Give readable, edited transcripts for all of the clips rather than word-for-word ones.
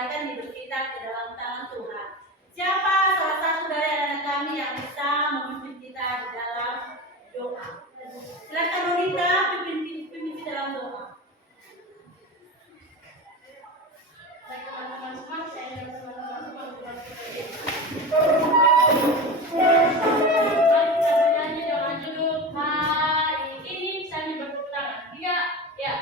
menyerahkan hidup kita ke dalam tangan Tuhan. Siapa salah satu dari anak-anak kami yang bisa memimpin kita di dalam doa? Silakan Nonita pimpin dalam doa. Baik teman-teman semua, saya ingin teman-teman semua kita bernyanyi dengan judul Hari Ini Sambil bertepuk tangan. 3, ya.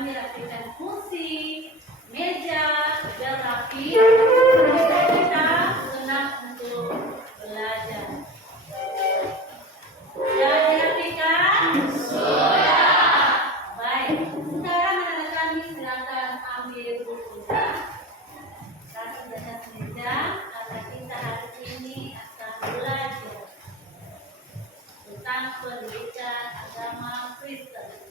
kami rapikan kursi, meja, biar rapi. Kita senang untuk belajar. Sudah dirapikan? Sudah. Baik. Sekarang anak-anak kami silakan ambil bukunya. Kasih di atas meja karena kita hari ini akan belajar tentang pendidikan agama Kristen.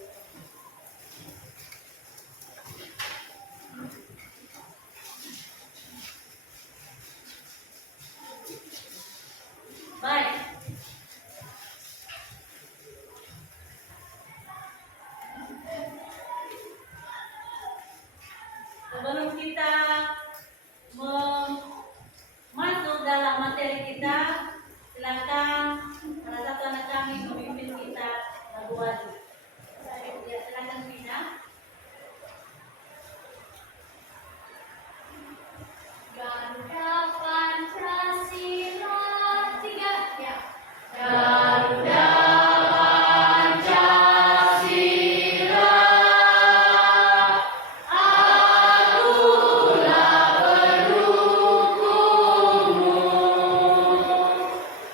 Baik. Sebelum kita masuk dalam materi kita, silakan salah satu anak kami memimpin kita berdoa. Ya, silakan Vina. Garuda Pancasila 3 ya. Garuda Pancasila, akulah pendukungmu,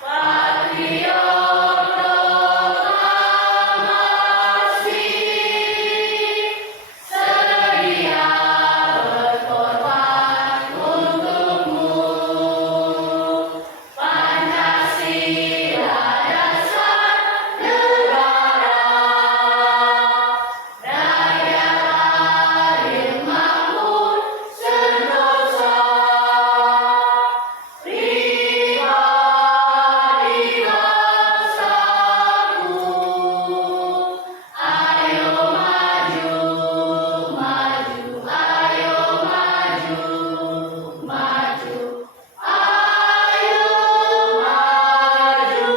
patriot proklamasi, sedia berkorban untukmu. Pancasila dasar negara, rakyat adil makmur sentosa, pribadi bangsaku. Ayo maju, maju, ayo maju, maju. Ayo maju,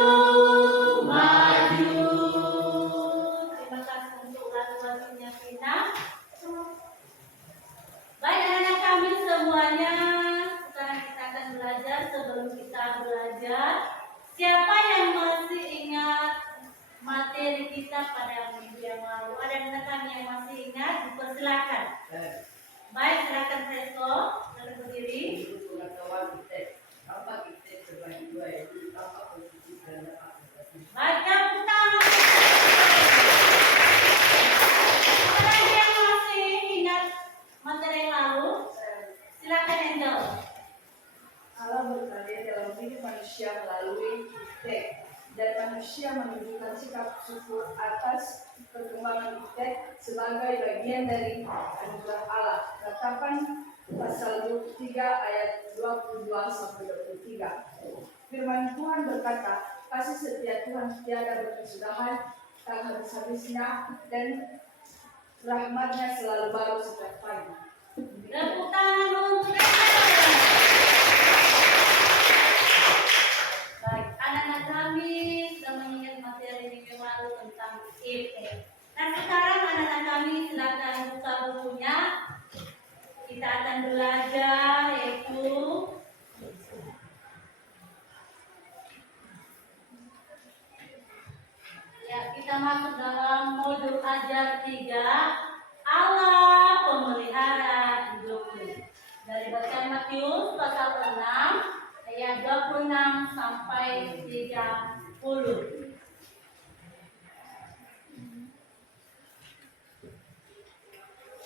maju. Terima kasih untuk lagu-lagunya Vina. Baik anak-anak kami semuanya, sekarang kita akan belajar. Sebelum kita belajar, siapa yang masih ingat materi kita pada minggu yang lalu? Ada anak kami yang masih ingat? Dipersilakan. Baik, silakan Fresko, silakan berdiri. Baik, tepuk tangan. Ada lagi yang masih ingat materi yang lalu? Silakan Angel. Allah berkarya dalam diri manusia melalui teks, dan manusia menunjukkan sikap syukur atas perkembangan teks sebagai bagian dari anugerah Allah. Katakan pasal 23 ayat 22-23. Firman Tuhan berkata, kasih setia Tuhan tiada berkesudahan, tak habis-habisnya, dan rahmatnya selalu baru setiap pagi. Tepuk tangan untuk baik, anak-anak kami sudah mengingat materi minggu lalu tentang EP. Nah sekarang anak-anak kami silakan buka bukunya. Kita akan belajar yaitu ya, kita masuk dalam modul ajar 3, Allah pemelihara hidupmu. Dari bacaan Matius pasal 6 ayat 26 sampai 30.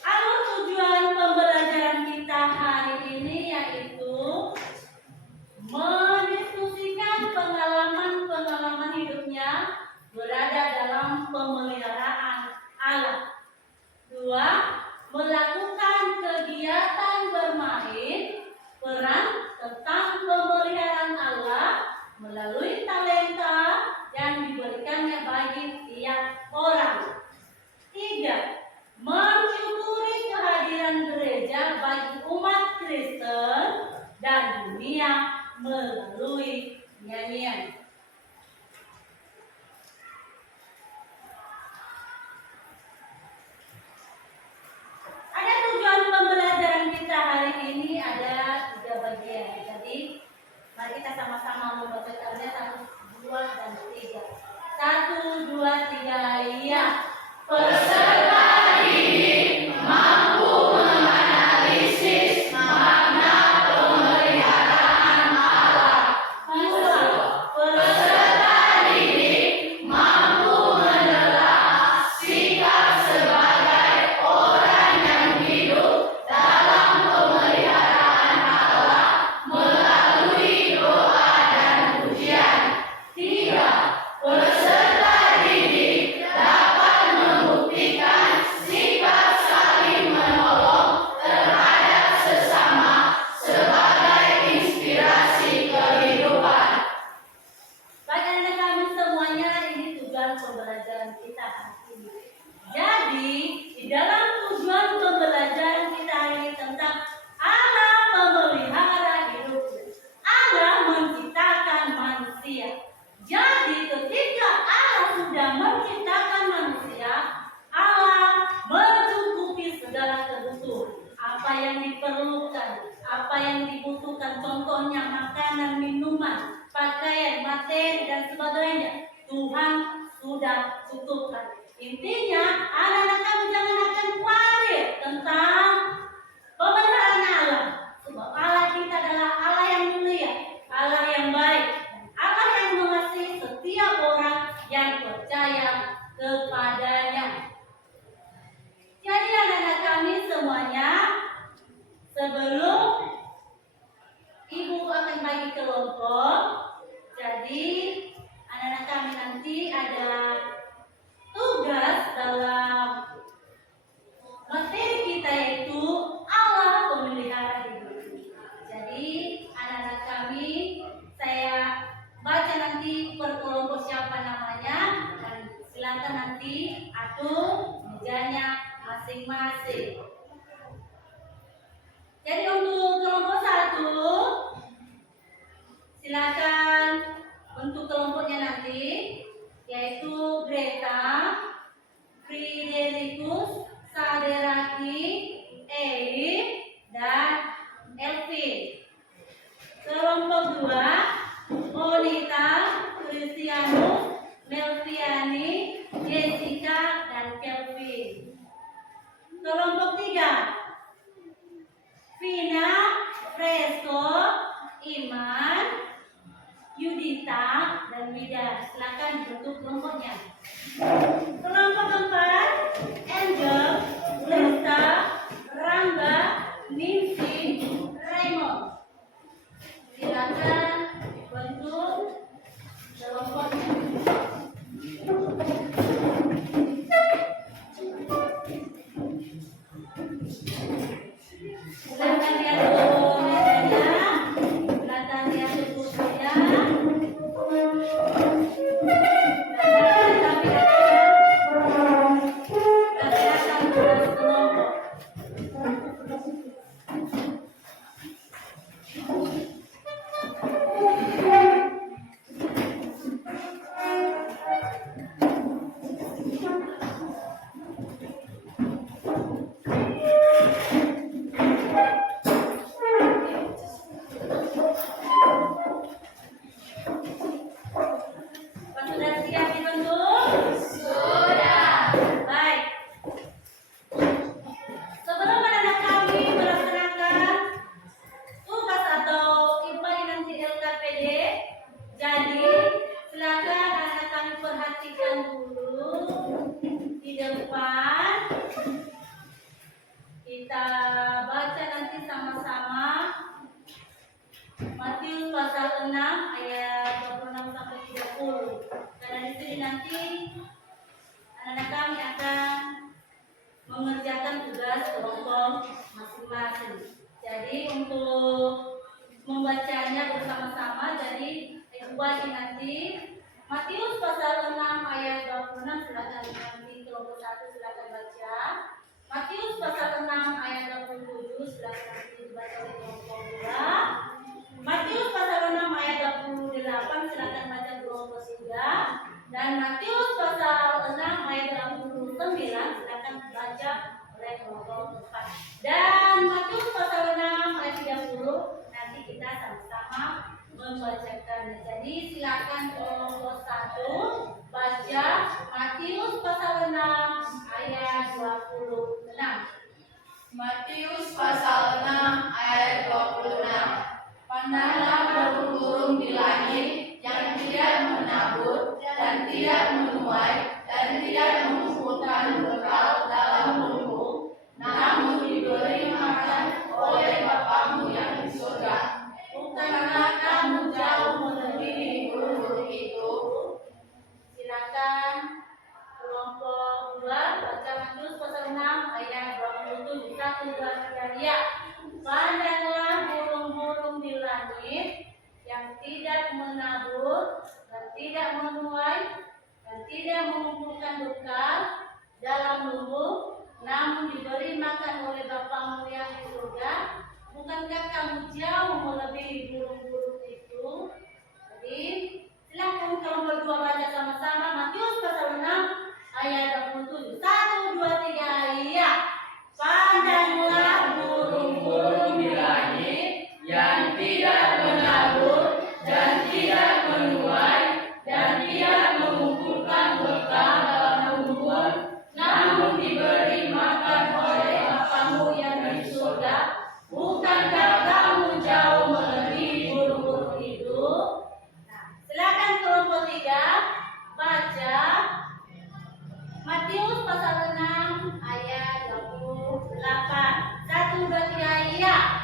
Alur tujuan pembelajaran kita hari ini yaitu mendiskusikan pengalaman-pengalaman hidupnya berada dalam pemeliharaan Allah. 2. Melakukan kegiatan bermain peran tentang pemeliharaan Allah melalui talenta yang diberikannya bagi tiap orang. 3. Mensyukuri kehadiran gereja bagi umat Kristen dan dunia melalui nyanyian. sebelum Ibu akan bagi kelompok, jadi anak-anak kami nanti ada tugas dalam materi kita yaitu Allah pemelihara hidup. Jadi anak-anak kami saya baca nanti per kelompok siapa namanya dan silakan nanti atur mejanya masing-masing. Jadi untuk kelompok 1 silakan untuk kelompoknya nanti yaitu Greta, Friderikus, Saderaki, Eif, dan Elvin. Kelompok 2 Monita, Kristianus, Melviani, Jessica, dan Kelvin. Kelompok 3 Vina, Fresco, Iman, Yudita, dan Mida. Silakan bentuk kelompoknya. Kelompok 4 Angel, Lisa, Rangga, Ninsi, Raymond. Silakan bentuk kelompoknya. Silakan diatur mejanya, silakan diatur kursinya. Sudah siap dibentuk? Sudah. Baik. Sebelum anak-anak kami melaksanakan tugas atau IPA nanti LKPD, jadi silakan anak-anak kami perhatikan dulu di depan. Kita baca nanti sama-sama Matius pasal 6 ayat 26 sampai 30. Karena di sini nanti anak-anak kami akan mengerjakan tugas kelompok masing-masing. Jadi untuk membacanya bersama-sama, jadi wajib nanti Matius pasal 6 ayat 26 silakan nanti kelompok 1 silakan baca. Matius pasal 6 ayat 27 silakan nanti dibaca oleh kelompok 2. Matius pasal 6 ayat 28 silakan baca kelompok 3 dan Matius pasal 6 ayat 29 silakan baca oleh kelompok 4. Dan Matius pasal 6 ayat 30 nanti kita sama-sama membacakan. Jadi silakan kelompok 1 baca Matius pasal 6 ayat 26. Matius pasal 6 ayat 26. Pandanglah burung-burung di langit yang tidak menabur dan tidak menuai dan tidak mengumpulkan bekal dalam lumbung, namun diberi makan oleh Bapamu yang di surga. Bukankah kamu jauh melebihi burung-burung itu? Silakan kelompok 2 baca Matius pasal 6 ayat 27. 1, 2, 3 ya. Pandanglah burung-burung di langit yang tidak menabur dan tidak menuai dan tidak mengumpulkan bekal dalam lumbung, namun diberi makan oleh Bapamu yang di surga. Bukankah kamu jauh melebihi burung-burung itu? Jadi silakan kelompok 2 baca sama-sama Matius pasal 6 ayat 27. 1, 2, 3 ya. Pandanglah burung-burung di langit Yang tidak menabur dan tidak menuai dan tidak mengumpulkan bekal dalam lumbung, namun diberi makan oleh Bapamu yang di surga. Bukankah kamu jauh melebihi burung-burung itu? Nah, silakan kelompok 3 baca Matius pasal 6 ayat 28. 1, 2, 3 ya.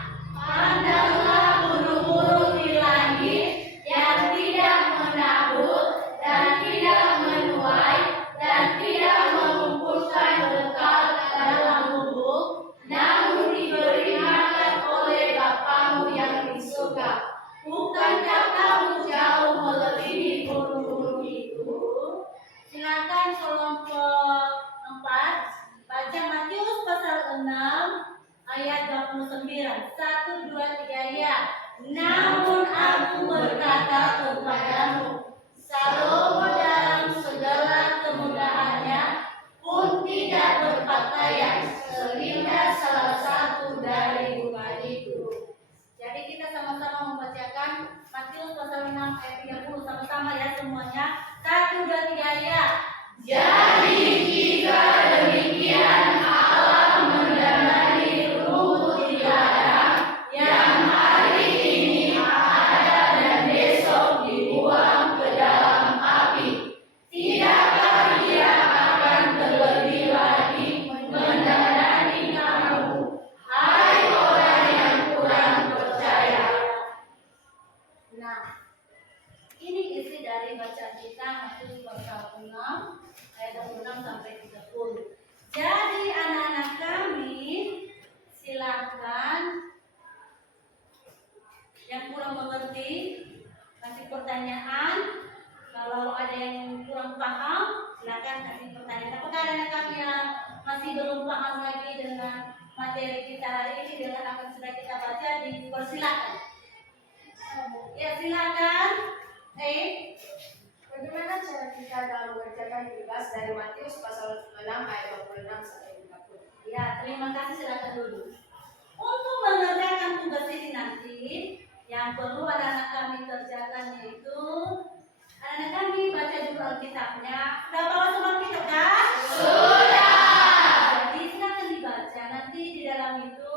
1, 2, 3 ya. Namun aku berkata kepadamu, Salomo dalam segala kemudahannya pun tidak berpakaian sehingga salah satu dari rumah itu. Jadi kita sama-sama membacakan Matius pasal 6 ayat 30 sama-sama ya semuanya. 1, 2, 3 ya. Jadi jika demikian Allah mendanai rumput di ladang yang hari ini ada dan besok dibuang ke dalam api, tidakkah Dia akan terlebih lagi mendanai kamu, hai orang yang kurang percaya? Nah, ini isi dari bacaan kita Matius pasal 6 ayat 26 sampai 30. Jadi anak-anak kami silakan yang kurang mengerti kasih pertanyaan. Kalau ada yang kurang paham silakan kasih pertanyaan. Apakah ada anak kami yang masih belum paham lagi dengan materi kita hari ini dengan apa yang sudah kita baca? Dipersilakan. Ya silakan. Bagaimana cara kita dalam mengerjakan bebas dari Matius pasal 6 ayat 26 sampai 30? Ya, terima kasih, silakan dulu. Untuk mengerjakan tugas ini nanti, yang perlu anak-anak kami kerjakan yaitu anak-anak kami baca dulu Alkitabnya. Sudah bawa semua kitab kan? Sudah. Jadi silakan dibaca. Nanti di dalam itu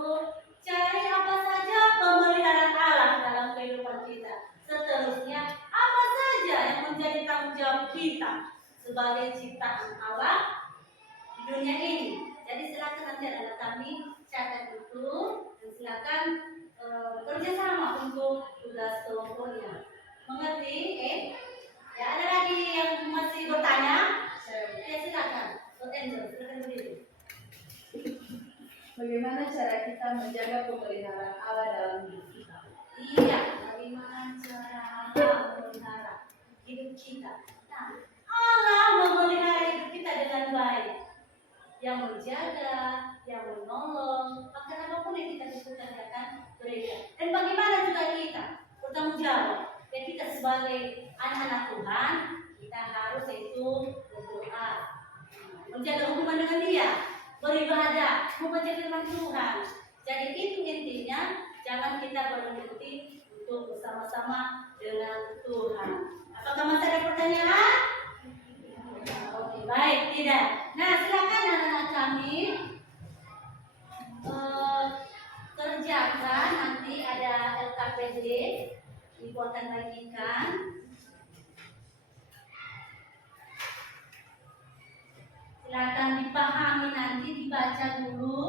cari apa saja pemeliharaan Allah dalam kehidupan kita. Seterusnya apa saja yang menjadi tanggung jawab kita sebagai ciptaan Allah di dunia ini. Jadi silakan nanti anak kami catat itu dan silakan kerjasama untuk tugas kelompoknya. Mengerti? Ya ada lagi yang masih bertanya? Ya silakan. Angel, silakan berdiri. Bagaimana cara kita menjaga pemeliharaan Allah dalam hidup kita? Iya, bagaimana cara Allah memelihara hidup kita? Nah, Allah memelihara hidup kita dengan baik. Yang menjaga, yang menolong, bahkan apapun yang kita lakukan dia akan berikan. Dan bagaimana juga kita bertanggung jawab? Ya kita sebagai anak-anak Tuhan, kita harus itu berdoa, menjaga hubungan dengan Dia, beribadah, membaca firman Tuhan. Jadi itu intinya, jangan kita berhenti untuk bersama-sama dengan Tuhan. Apakah masih ada pertanyaan? Oke, baik, tidak. Nah, silakan anak-anak kami kerjakan. Nanti ada LKPD dibuatkan bagikan. Silakan dipahami nanti, dibaca dulu,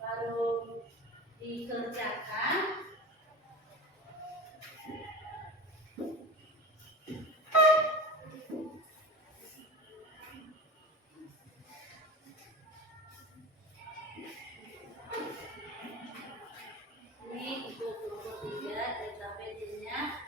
baru dikerjakan. Ini untuk kelompok 3 dan LKPD-nya.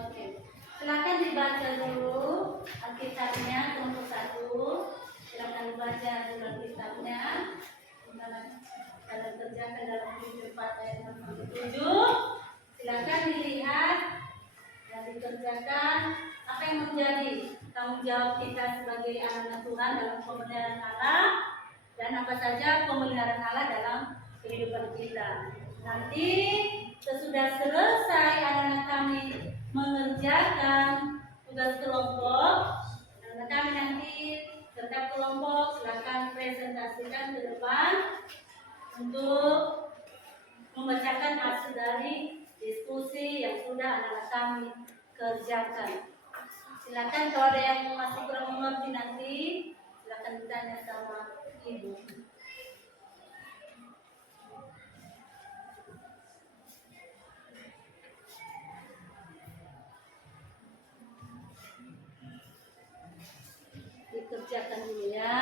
Oke, silakan dibaca dulu Alkitabnya kelompok 1. Silakan dibaca dulu Alkitabnya. Dalam kerjakan dalam Filipi 4 ayat 6-7. Silakan dilihat dan dikerjakan apa yang menjadi tanggung jawab kita sebagai anak Tuhan dalam pemeliharaan Allah dan apa saja pemeliharaan Allah dalam kehidupan kita. Nanti sesudah selesai anak-anak kami mengerjakan tugas kelompok, anak kami nanti setiap kelompok silakan presentasikan ke depan untuk membacakan hasil dari diskusi yang sudah anak-anak kami kerjakan. Silakan kalau ada yang masih kurang mengerti nanti silakan ditanya sama ibu. Dikerjakan dulu ya.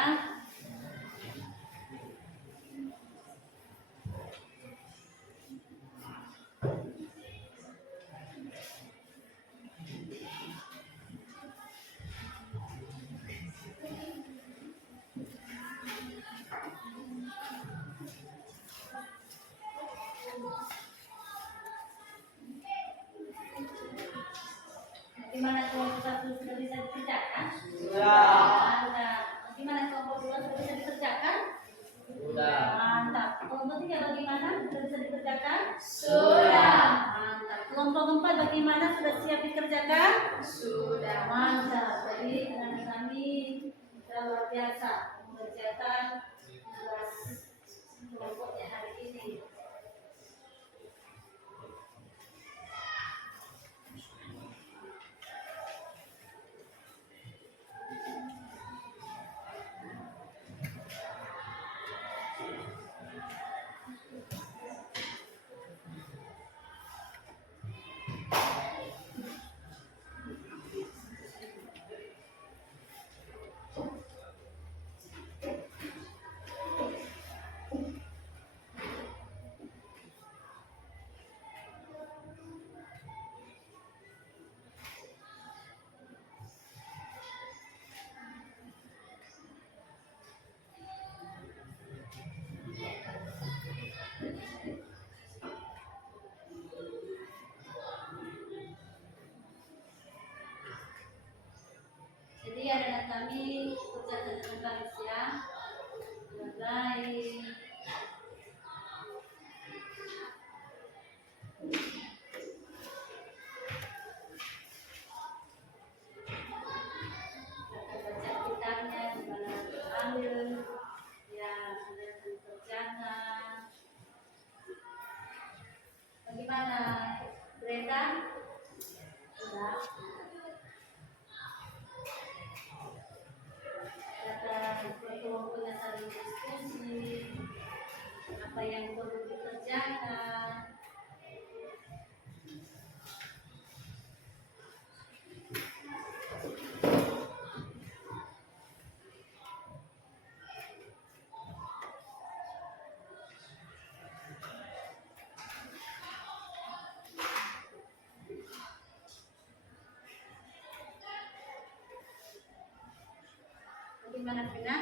gimana? Sudah siap dikerjakan? Sudah. Mantap. Jadi anak kami luar biasa mengerjakan tugas kelompoknya hari ini. Jadi anak kami kerjakan dengan baik ya, dengan baik. Baca kitabnya gimana ambil, ya ada kerjakan. Bagaimana, Greta? Sudah. Kelompoknya saling diskusi apa yang perlu dikerjakan. Bagaimana, Vina?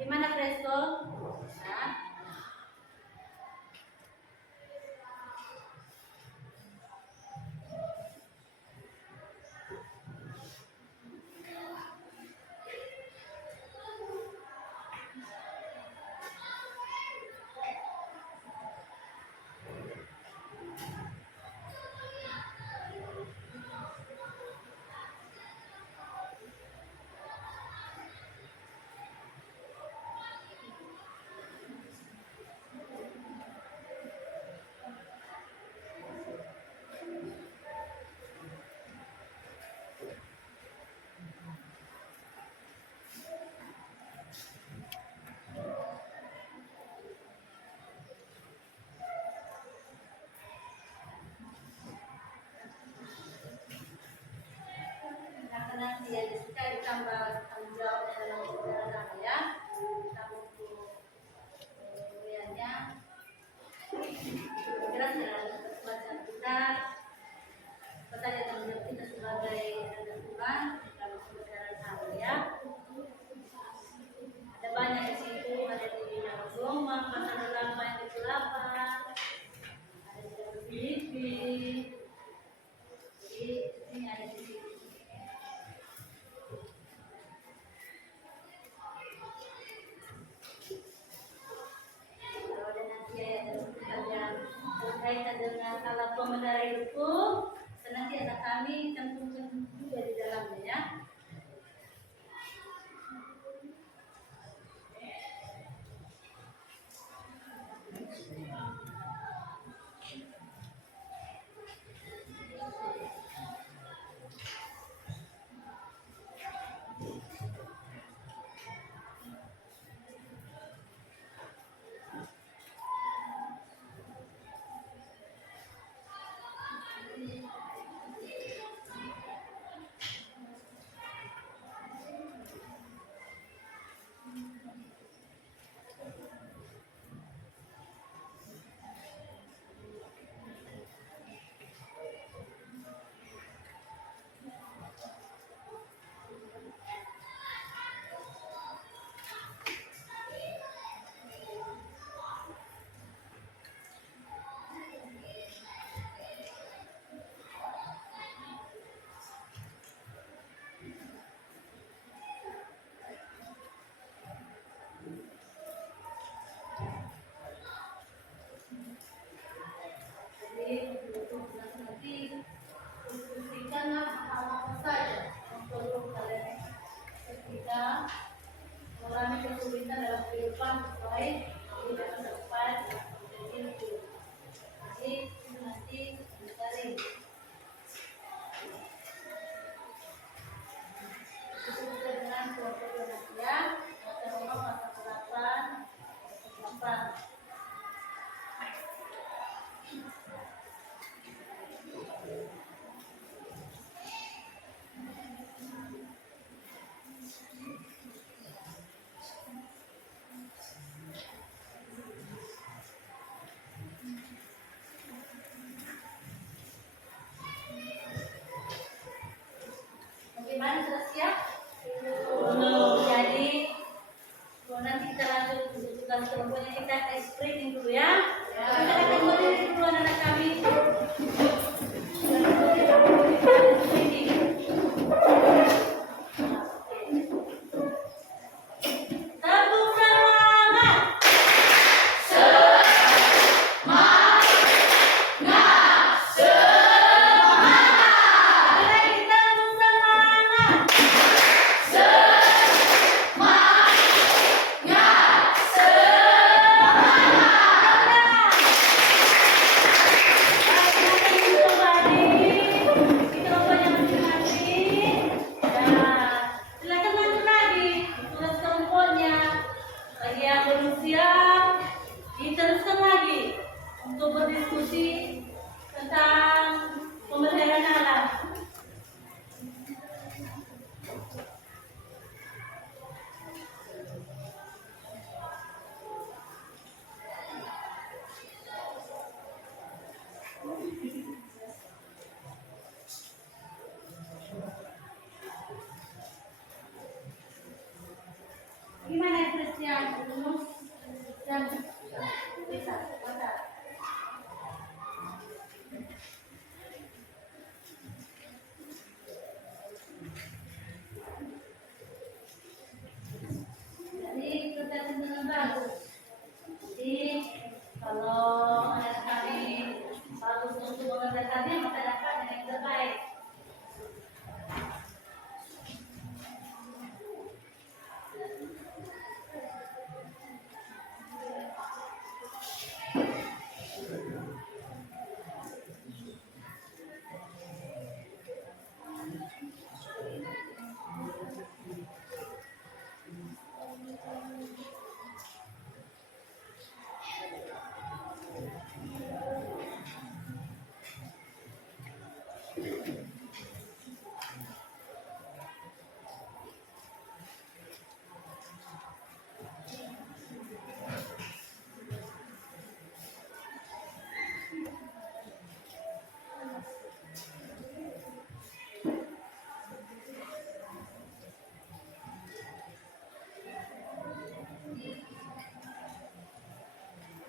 Gimana, Presto? Nah. Nanti ya kita ditambah tanggung jawabnya dalam perjalanan ya. Kita butuh kemudiannya bergerak dalam kesempatan kita. Pertanyaan tanggung jawab kita sebagai anak Tuhan dalam perjalanan ya. Ada banyak di situ, ada di dalam Roma, pasal 8 ayat 8, ada di dalam Filipi. Jadi ini ada di situ. Berkaitan dengan alat pemenar itu, nanti anak kami cantumkan juga di dalamnya ya.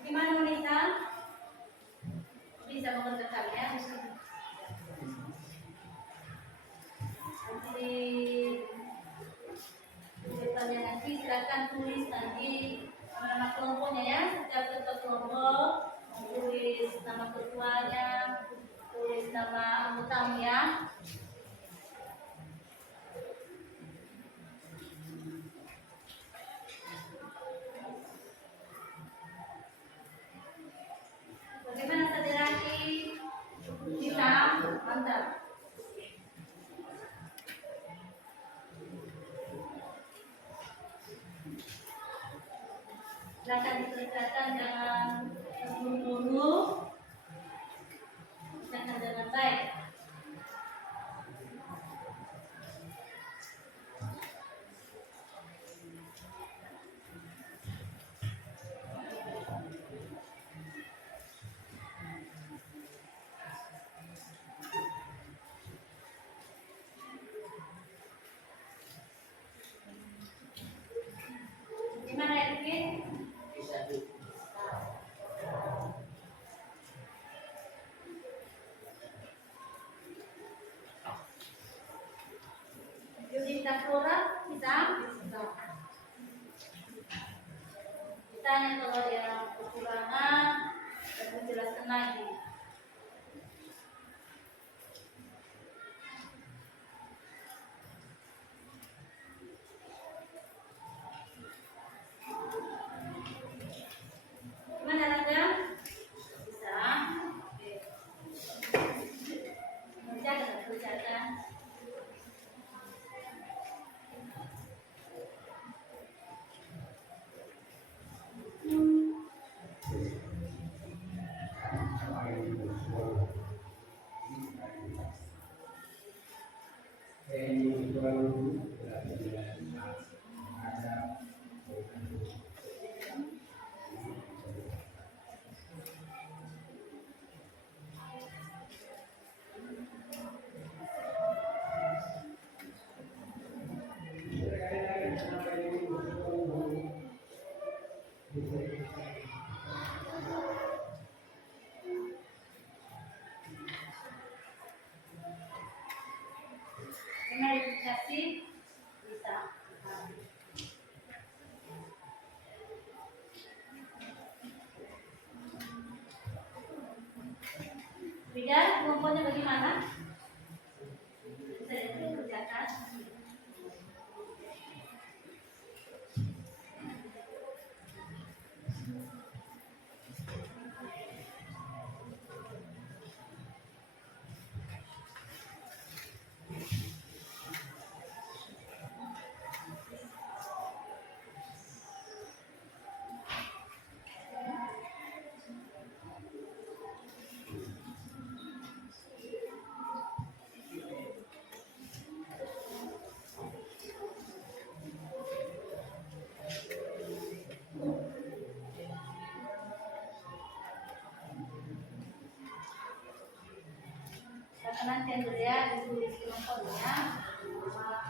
Gimana Nonita? Bisa mengerjakan ya? Nanti depannya nanti silakan tulis nanti nama kelompoknya ya, setiap ketua kelompok tulis nama ketuanya, tulis nama anggotanya ya. Bagaimana saudara-saudari? Kita mantap. Silakan dikerjakan dengan terburu-buru, kerjakan dengan baik. Gimana ya, Edwin? Yudhita Flora, kita tanya kalau dia kekurangan dan menjelaskan lagi. Gimana Rangga? Bisa? Oke. Kerjakan. Gimana edukasi? Bisa. Beda kelompoknya bagaimana? Bisa dikerjakan. Nanti yang dia ditulis kelompoknya, nama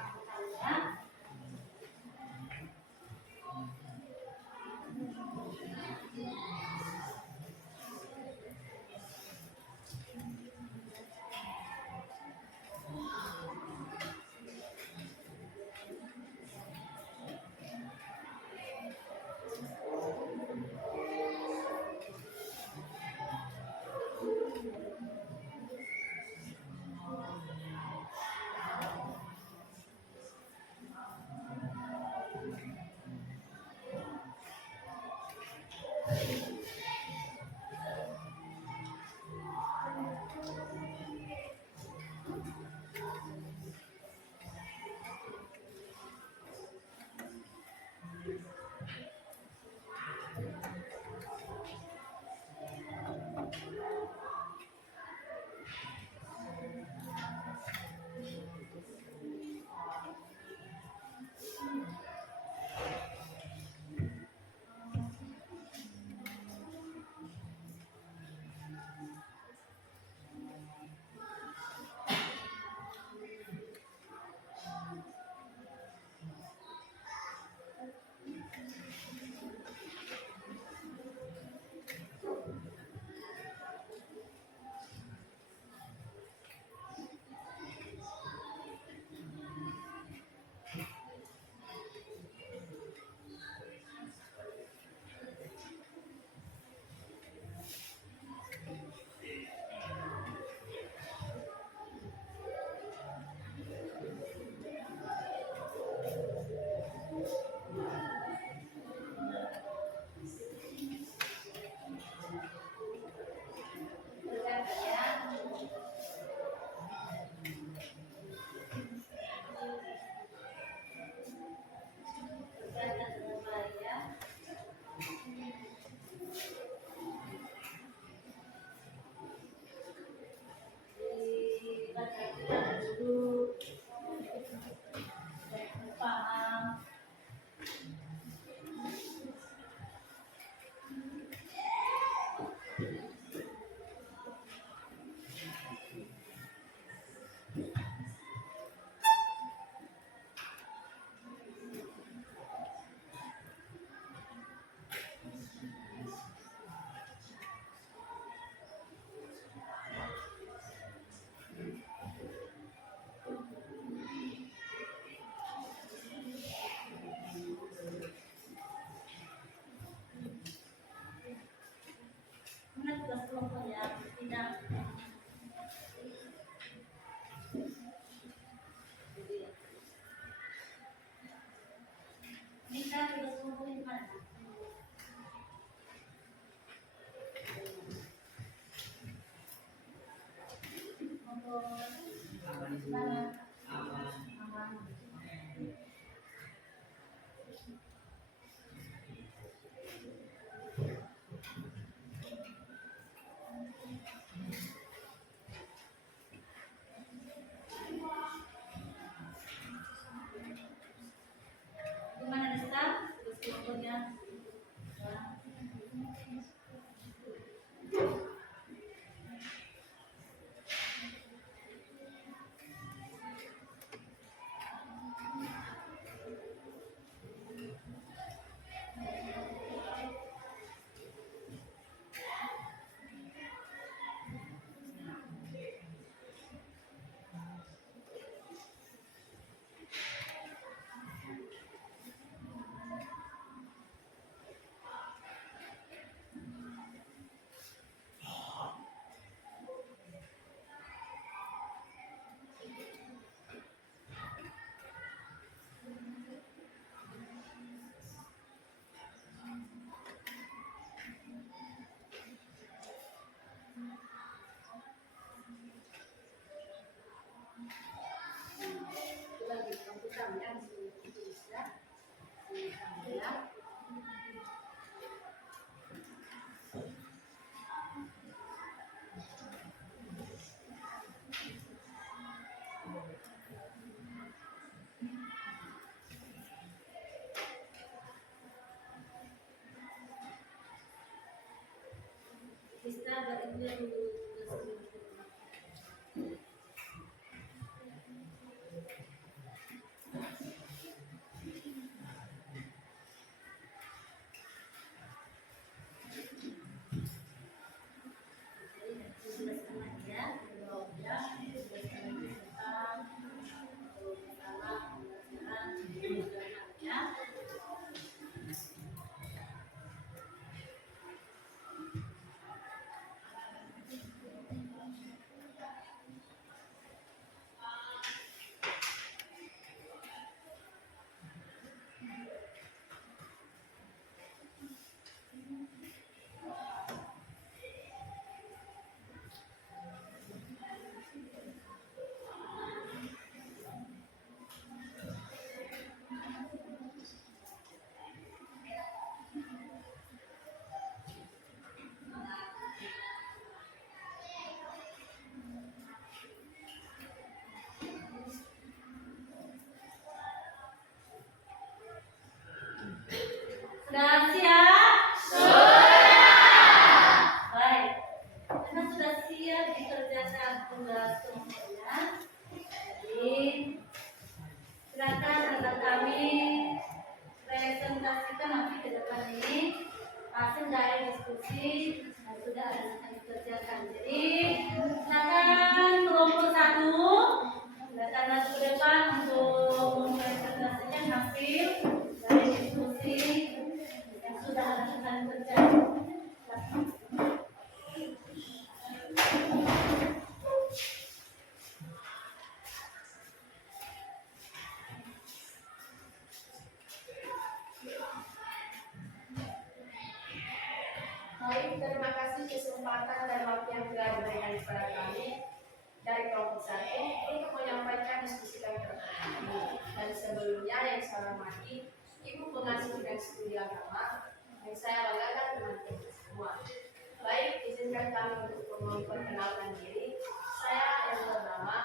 Gimana Desta? Terus berikutnya. Desta berikutnya dulu. Sudah siap? Baik. Karena sudah siap dikerjakan tugas semuanya. Jadi silakan anak kami presentasikan nanti ke depan ini hasil dari diskusi yang sudah akan dikerjakan. Jadi silakan kelompok 1 datang ke depan untuk mempresentasikan hasil dari diskusi yang sudah akan terjadi. Baik, terima kasih kesempatan dan waktu yang telah diberikan kepada kami dari kelompok 1 untuk menyampaikan diskusi kami pertama ini. Dan sebelumnya yang saya hormati Ibu Pengasih Bidang Studi Agama yang saya banggakan teman-teman semua. Baik, izinkan kami untuk memperkenalkan diri. Saya yang bernama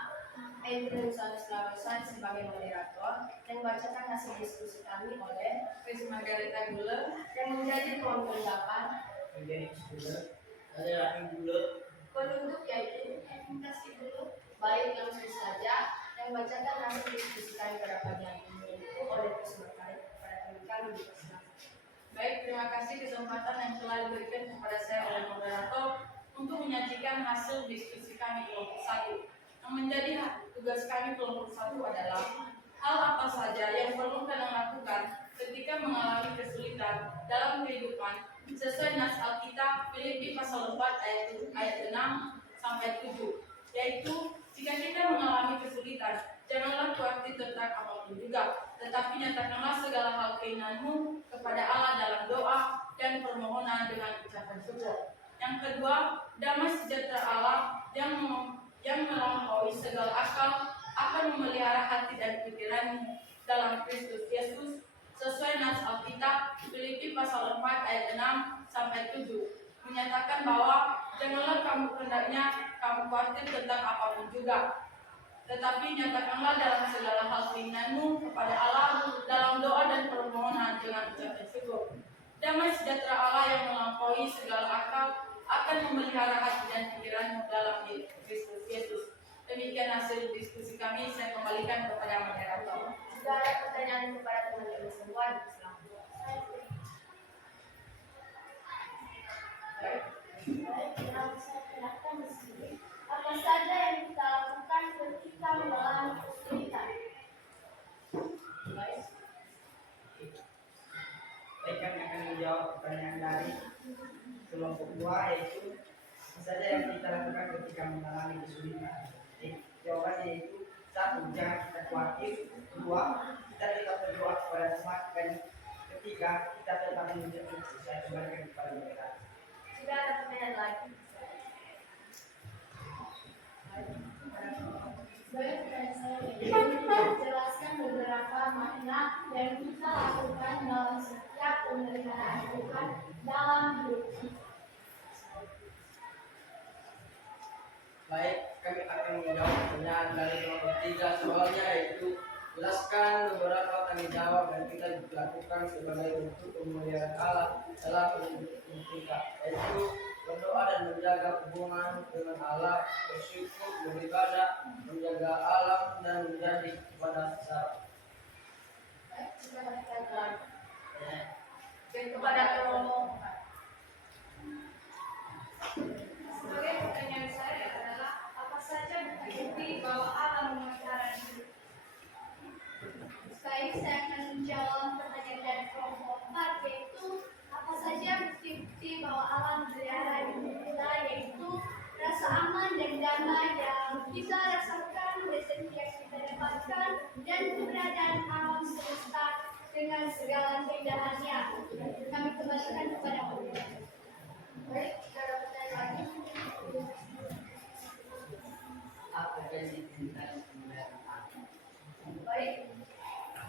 Endrin Sulawasan sebagai moderator yang membacakan hasil diskusi kami oleh Chris Margareta Guler yang menjadi tuan pendapat menjadi sekolah adalah bulat penutup yaitu kasih dulu. Baik, langsung saja yang membacakan hasil diskusi kami pada pagi hari ini itu oleh Chris Margareta kepada teman kami di kelas. Baik, terima kasih kesempatan yang telah diberikan kepada saya oleh moderator untuk menyajikan hasil diskusi kami kelompok 1. Yang menjadi tugas kami kelompok 1 adalah hal apa saja yang perlu kalian lakukan ketika mengalami kesulitan dalam kehidupan sesuai nas Alkitab Filipi pasal 4 ayat 6 sampai 7, yaitu jika kita mengalami kesulitan, janganlah khawatir tentang apapun juga, tetapi nyatakanlah segala hal keinginanmu kepada Allah dalam doa dan permohonan dengan ucapan syukur. Yang kedua, damai sejahtera Allah yang melampaui segala akal memelihara hati dan pikiranmu dalam Kristus Yesus sesuai nas Alkitab Filipi pasal 4 ayat 6 sampai 7 menyatakan bahwa janganlah kamu hendaknya kamu khawatir tentang apapun juga, tetapi nyatakanlah dalam segala hal keinginanmu kepada Allah dalam doa dan permohonan dengan ucapan syukur. Damai sejahtera Allah yang melampaui segala akal akan memelihara hati dan pikiranmu dalam Kristus Yesus. Demikian hasil diskusi kami. Saya kembalikan kepada moderator. Jika ada pertanyaan kepada teman-teman semua, silakan. Apa saja yang kita lakukan ketika mengalami kesulitan? Baik, kami akan menjawab pertanyaan dari kelompok 2, yaitu apa saja yang kita lakukan ketika mengalami kesulitan. Jawabannya yaitu 1. Jangan kita khawatir. 2. Kita tetap berdoa kepada Tuhan. Dan ketiga, kita tetap menunjukkan saya kembalikan kepada mereka. Jika ada pertanyaan lagi, Baik, dan saya ingin menjelaskan beberapa makna yang kita lakukan dalam setiap pemeliharaan Tuhan dalam hidup kita. Baik, kami akan menjawab pertanyaan dari kelompok 3. Soalnya yaitu jelaskan beberapa tanggung jawab yang kita lakukan sebagai bentuk pemulihan Allah dalam hidup kita, yaitu berdoa dan menjaga hubungan dengan Allah, bersyukur, beribadah, menjaga alam, dan menjadi kepada sesama. baik, jika ada pertanyaan lagi, kepada kelompok 4. Sebagai pertanyaan saya adalah apa saja bukti bahwa Allah memelihara hidup? Baik, saya akan menjawab pertanyaan dari kelompok 4, yaitu apa saja bukti-bukti bahwa Allah memelihara hidup kita, yaitu rasa aman dan damai yang kita rasakan dari setiap kita dapatkan dan keberadaan alam semesta dengan segala keindahannya. Kami kembalikan kepada Allah. Baik, jika ada pertanyaan lagi, Apa jadi tentang pemeliharaan? baik,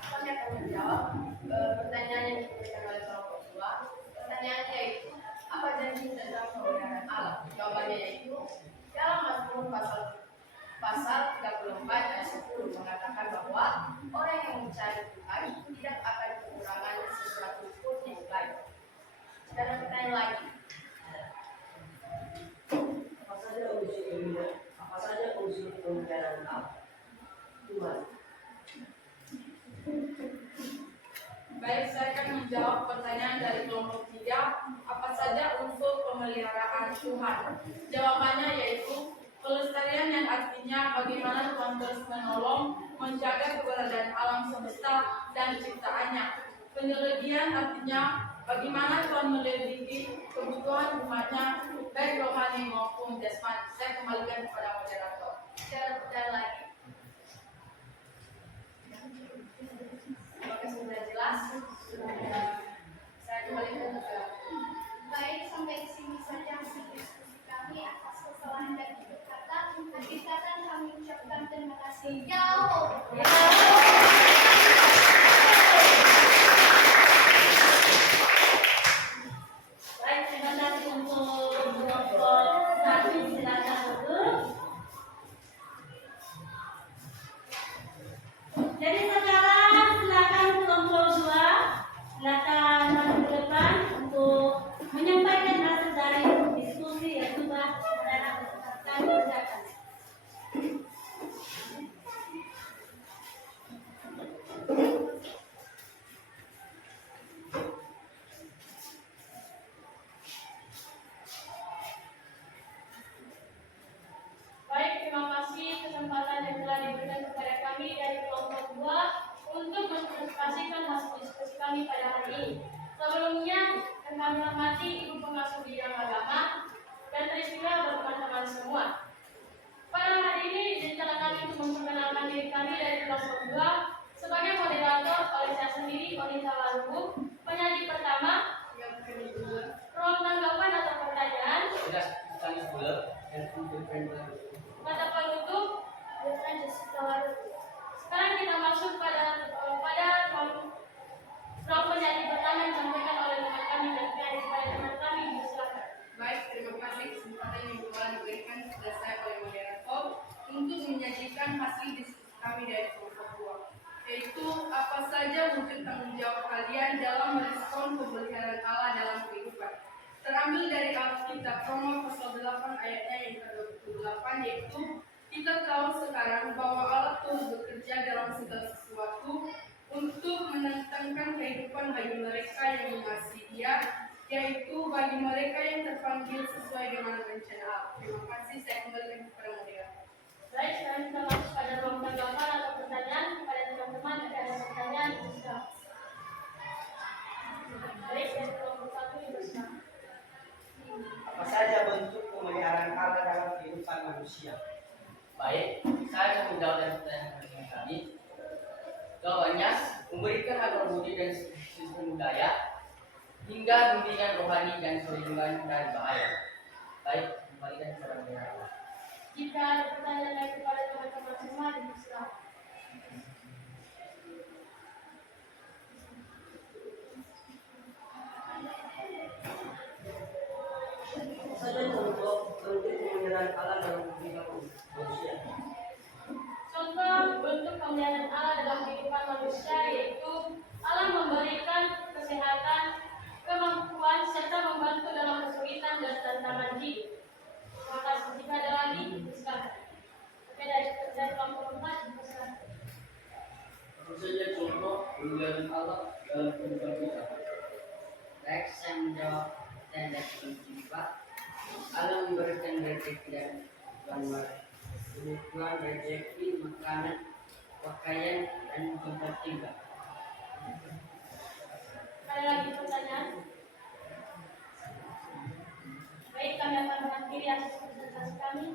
kami akan menjawab pertanyaan yang diberikan oleh kelompok 2. Pertanyaannya yaitu apa janji tentang pemeliharaan Allah? Jawabannya yaitu dalam Mazmur pasal 34 ayat 10 mengatakan bahwa orang yang mencari Tuhan tidak akan kekurangan sesuatu pun yang baik. Jika ada pertanyaan lagi, Apa saja unsur pemeliharaan Allah? Tuhan. Baik, saya akan menjawab pertanyaan dari kelompok 3. Apa saja unsur pemeliharaan Tuhan? Jawabannya yaitu pelestarian, yang artinya bagaimana Tuhan terus menolong, menjaga keberadaan alam semesta dan ciptaannya. Penyelesaian artinya bagaimana Tuhan melindungi kebutuhan umatnya, baik rohani maupun jasmani. Saya kembalikan kepada moderator. jika ada pertanyaan lagi, apakah sudah jelas? Saya kembalikan ke Baik, sampai di sini saja hasil diskusi kami atas kesalahan dan kata. Hakikatan kami ucapkan terima kasih. Baik, terima kasih untuk kelompok 1. Silakan duduk. Jadi sekarang silakan kelompok 2, silakan maju ke depan untuk menyampaikan hasil dari diskusi yang sudah kami kerjakan. Baik, terima kasih kesempatan yang telah diberikan kepada kami dari kelompok 2 untuk mempresentasikan hasil diskusi kami pada hari ini. Sebelumnya, kami hormati Ibu Pengasuh Bidang Agama dan Trisila berteman-teman semua. Pada hari ini, rencana kami untuk memperkenalkan diri kami dari kelompok 2 sebagai moderator oleh saya sendiri, Onita Walubu, penyanyi pertama, ruang tanggapan atau pertanyaan, Tidak tangis bola dan untuk kata penutup. Dengan Jessica Walubu. Sekali hasil diskusi kami dari kelompok 2, yaitu apa saja wujud tanggung jawab kalian dalam merespon pemeliharaan Allah dalam kehidupan. Terambil dari Alkitab Roma pasal 8 ayatnya yang ke-28, yaitu kita tahu sekarang bahwa Allah turut bekerja dalam segala sesuatu untuk menentangkan kehidupan bagi mereka yang mengasihi Dia, yaitu bagi mereka yang terpanggil sesuai dengan rencana Allah. Terima kasih, saya kembalikan kepada moderator. Baik, sekarang kita masuk pada ruang tanggapan atau pertanyaan kepada teman-teman. Jika ada pertanyaan, bisa. Baik, dari kelompok 1 bisa. Apa saja bentuk pemeliharaan Allah dalam kehidupan manusia? Baik, saya menjawab dari pertanyaan kami. Jawabannya, memberikan akal budi dan sistem budaya hingga bimbingan rohani dan perlindungan dari bahaya. Baik, kembalikan kepada moderator. Jika ada pertanyaan lagi kepada teman-teman semua, bisa. Apa saja bentuk pemeliharaan Allah dalam kehidupan manusia? Contoh bentuk pemeliharaan Allah dalam kehidupan manusia yaitu Allah memberikan kesehatan, kemampuan, serta membantu dalam kesulitan dan tantangan hidup. Terima kasih. Jika ada lagi, silakan. Oke, dari kelompok 4, silakan. Apa saja contoh pemeliharaan Allah dalam kehidupan kita? Baik, saya menjawab dan dari kelompok 4. Allah memberikan rezeki dan kebutuhan rezeki, makanan, pakaian, dan tempat tinggal. Ada lagi pertanyaan? Baik, kami akan mengakhiri hasil presentasi kami.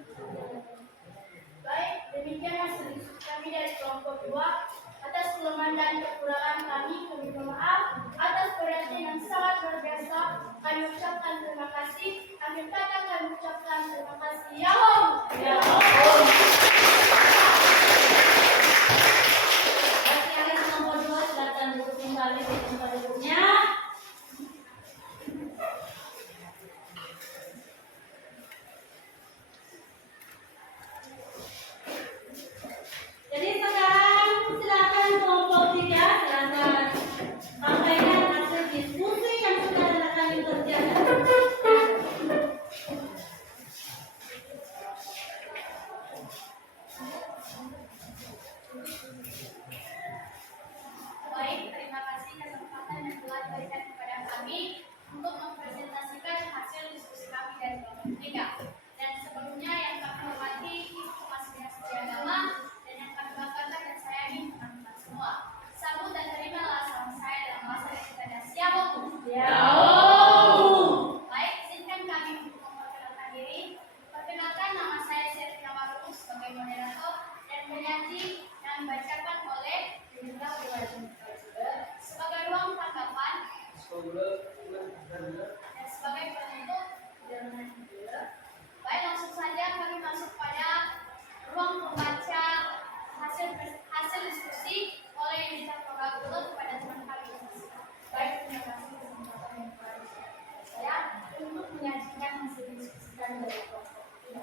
Baik, demikian hasil diskusi kami dari kelompok 2. Atas kelemahan dan kekurangan kami minta maaf. Atas perhatian yang sangat luar biasa, kami ucapkan terima kasih. Akhir kata kami ucapkan terima kasih. Yahoo! Bagi yang nomor 2, silakan duduk kembali di tempat duduknya. Jadi sekarang silakan kelompok 3, silakan sampaikan hasil diskusi yang sudah kami kerjakan. Baik, terima kasih kesempatan yang telah diberikan kepada kami untuk mempresentasikan hasil diskusi kami dari kelompok 3. Dan sebelumnya yang kami hormati Ibu Mas Sri Agama dan yang kami banggakan dan sayangi teman-teman semua. Sambut dan terimalah salam saya dalam bahasa yang kita siap. Baik, izinkan kami untuk memperkenalkan diri. Perkenalkan, nama saya Serina Marus sebagai moderator dan penyaji yang dibacakan oleh Yudha Wiwajun sebagai ruang tanggapan dan sebagai penutup dengan baik, langsung saja kami masuk pada ruang membaca hasil diskusi oleh Yudha Wiwajun kepada teman kami. Baik, terima kasih kesempatan yang telah diberikan saya untuk menyajikan hasil diskusi kami dari kelompok 3.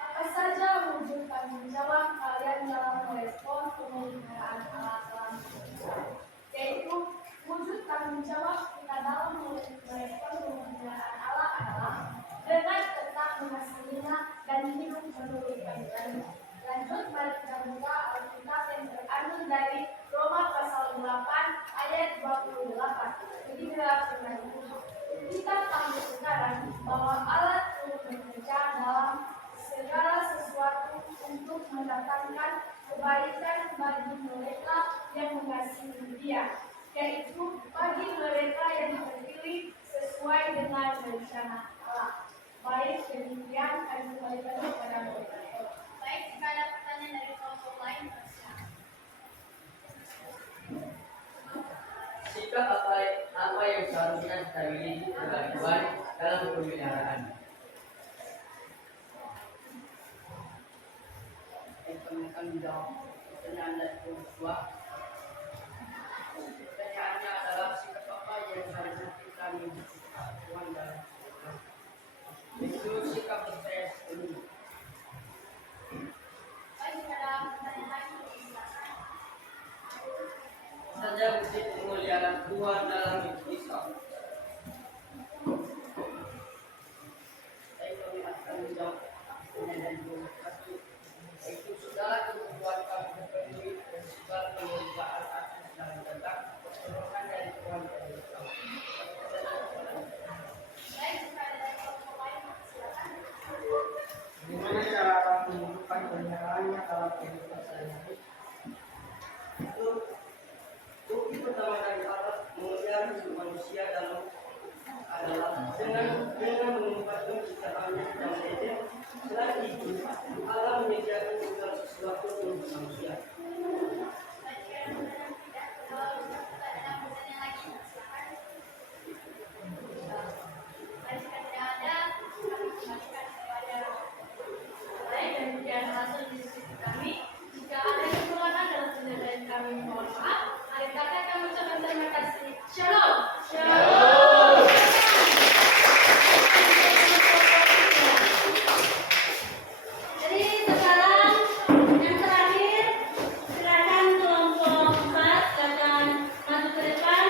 Apa saja wujud tanggung jawab kalian dalam merespon pemeliharaan alat dalam kehidupan? Yaitu wujud tanggung jawab kita dalam merespon pemeliharaan Allah adalah dengan tetap mengasihinya dan hidup menurut panggilannya. Lanjut, mari kita buka Alkitab yang terambil dari Roma pasal 8 ayat 28. Beginilah firman Tuhan. Kita tahu sekarang bahwa Allah turut bekerja dalam segala sesuatu untuk mendatangkan kebaikan bagi mereka yang mengasihi Dia, yaitu bagi mereka yang terpilih sesuai dengan rencana Allah. Baik, demikian kami kembalikan kepada moderator. Baik, jika ada pertanyaan dari kelompok lain, silakan. Sikap apa yang seharusnya kita miliki sebagai Tuhan dalam pemeliharaan? Teman-teman menjawab pertanyaan dari kelompok 2. Pertanyaannya adalah sikap apa yang seharusnya kita miliki sebagai Tuhan dalam pemeliharaan? Itu sikap percaya sepenuhnya. Baik, jika ada bukti kemuliaan Tuhan dalam hidup kita. Baik, kami akan menjawab pertanyaan yang satu, yaitu segala kebutuhan kami terpenuhi dan segala penyediaan atas dan datang pertolongan dari Tuhan dari kami. Bagaimana cara Allah menunjukkan kebenarannya dalam kehidupan sehari-hari? Bukti pertama dari Allah mengejar hidup manusia dalam adalah dengan menempatkan ciptaannya dalam Eden. Selain itu, Allah menyediakan segala sesuatu untuk manusia. Baik, demikian hasil diskusi kami. Jika ada kekurangan dalam penjelasan kami, mohon maaf. Mari katakan ucapan terima kasih. Shalom. Jadi sekarang yang terakhir, silakan kelompok 4 akan masuk ke depan,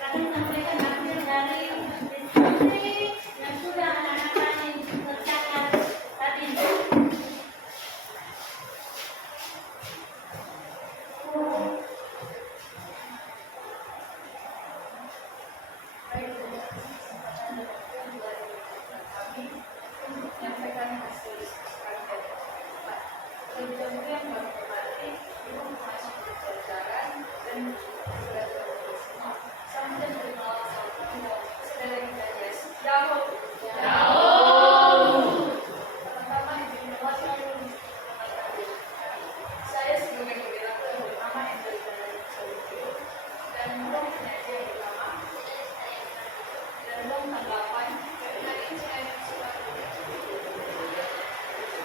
akan sampaikan hasil dari diskusi yang sudah anak-anak kami kerjakan tadi. menyampaikan hasil diskusi kami dari tempat. Lebih dahulu yang kami hormati, Ibu masih berjalan dan sudah berbersama. Sambil berdoa sama saudara kita Yes. Jauh. Pertama diinformasi saya sebagai moderator yang pertama yang dari dan belum penyaji yang pertama dan belum tanggapan hari ini saya suka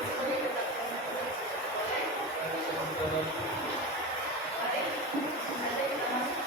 sebagai ketua boleh baik ada kita masuk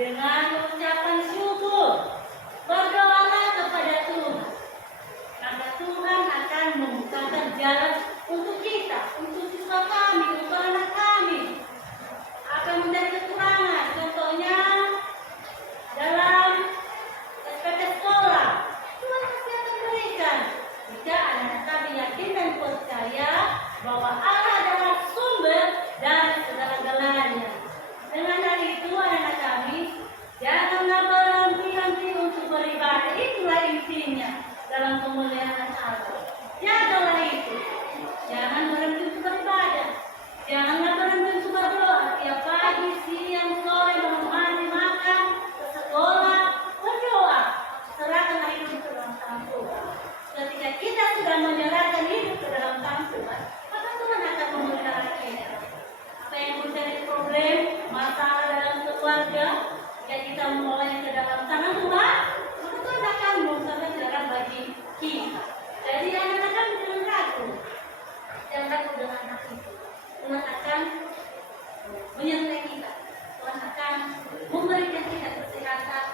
dengan mengucapkan syukur. Berdoalah kepada Tuhan. Maka Tuhan akan membukakan jalan untuk kita, untuk siswa kami, untuk anak kami. Akan menjadi kekurangan. Contohnya dalam SPP sekolah, Tuhan pasti akan berikan. Jika anak-anak kami yakin dan percaya bahwa Allah adalah sumber dari segala-galanya. Dengan hal itu, anak-anak kami janganlah berhenti-henti untuk beribadah. Itulah intinya dalam pemulihan Allah. Jagalah itu. Jangan berhenti untuk beribadah. Janganlah berhenti untuk berdoa. Tiap pagi, siang, sore, bangun mandi, makan, ke sekolah, berdoa. Serahkan hidup ke dalam tangan Tuhan. Ketika kita sudah menyerahkan hidup ke dalam tangan Tuhan, maka Tuhan akan memelihara kita. Apa yang menjadi problem, masalah dalam keluarga, jika kita memulai ke dalam tangan Tuhan, maka Tuhan akan membukakan jalan bagi kita. Jadi anak-anak kami jangan ragu. Jangan ragu dengan anak itu. Tuhan akan menyertai kita. Tuhan akan memberikan kita kesehatan,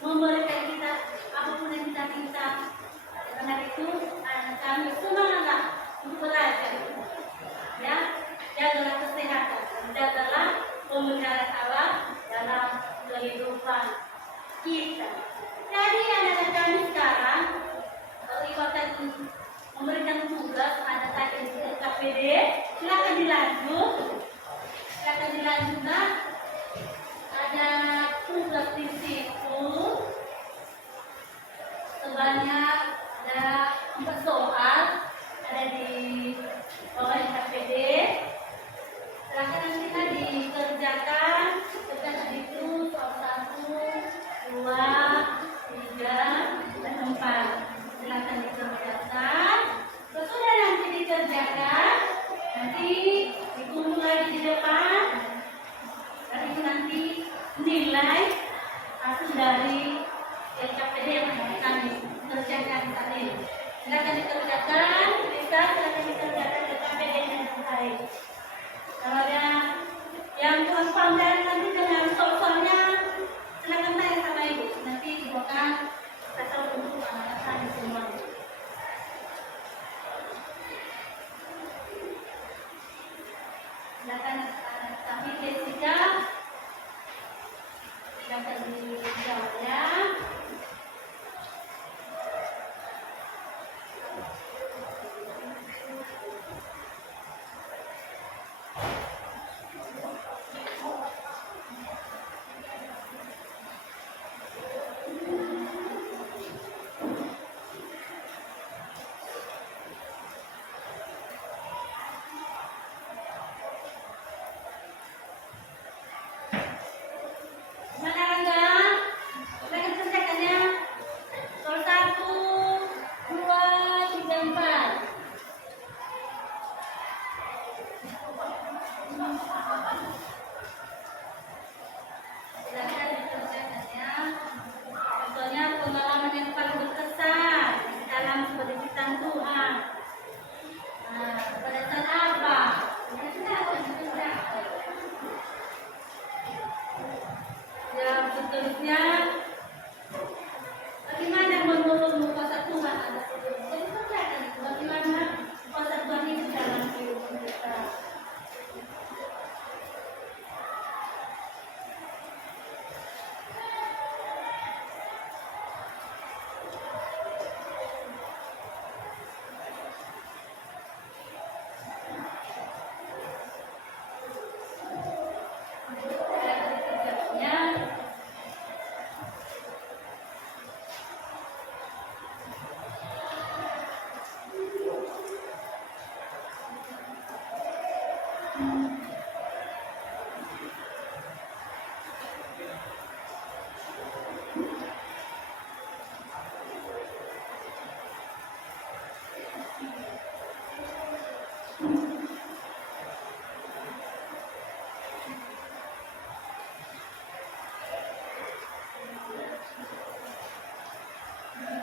memberikan kita apapun yang kita minta. Karena itu anak kami semangatlah untuk belajar. Ya, jagalah kesehatan, jagalah pemeliharaan Allah dalam kehidupan kita. Jadi anak-anak kami sekarang akan memberikan tugas pada KPD. Silakan dilanjut. Silakan dilanjutkan. Ada tugas di situ sebanyak ada 4 soal ada di bawah KPD. Silakan nanti dikerjakan. Kerjakan itu soal 1, 2, 3, dan 4. Silakan dikerjakan. Sesudah nanti dikerjakan, nanti ditunggu lagi di depan. Dan itu nanti nilai hasil dari KPD yang akan dikerjakan tadi. Silakan dikerjakan, bisa silakan dikerjakan ke KPD yang baik. Kalau ada yang kurang paham dan nanti dengan soal-soalnya, silakan tanya sama ibu. Nanti ibu akan kasih untuk anak-anak kami semua. Silakan anak kami Jessica. Silakan dijawab ya. Seterusnya, bagaimana menurutmu kuasa Tuhan ada seterusnya? Jadi percayakan itu bagaimana kuasa Tuhan itu dalam kehidupan kita.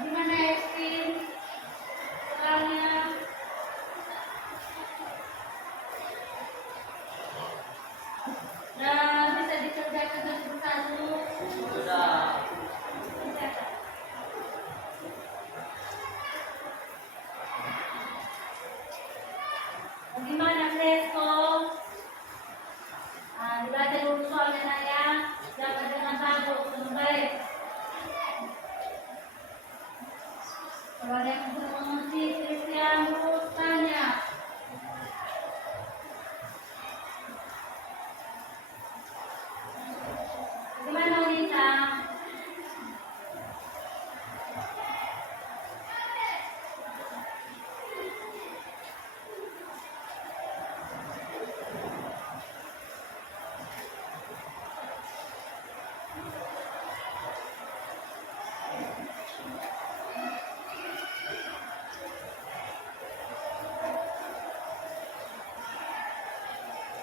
Gimana Esti? Soalnya nah bisa dikerjakan satu-satu. soalnya nak ya. Jaga dengan bagus, dengan baik. Kalau ada yang belum mengerti, Christian terus tanya. Gimana wanita?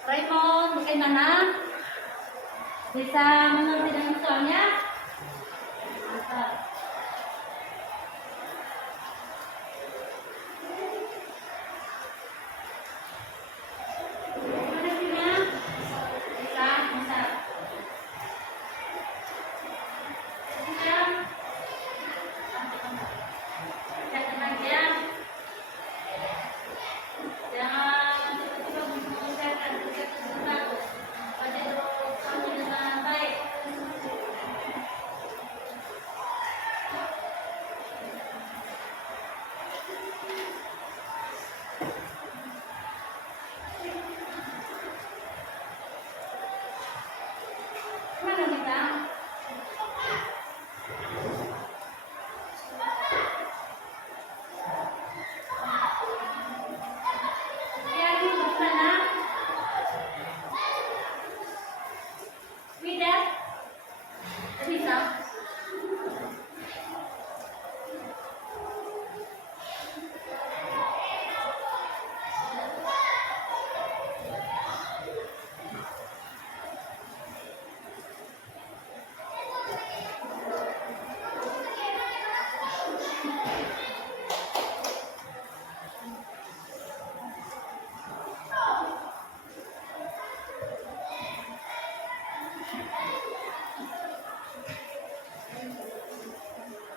Raymond, bagaimana? Bisa mengerti dengan soalnya? Mantap. Gimana sihnya? Bisa, mantap. Bisa? Jangan lagi ya. Jangan tiba-tiba mengucapkan sesuatu. Baca dulu kamu dengan baik. Mana kita? Ya, ini bagaimana? Tidak? Bisa?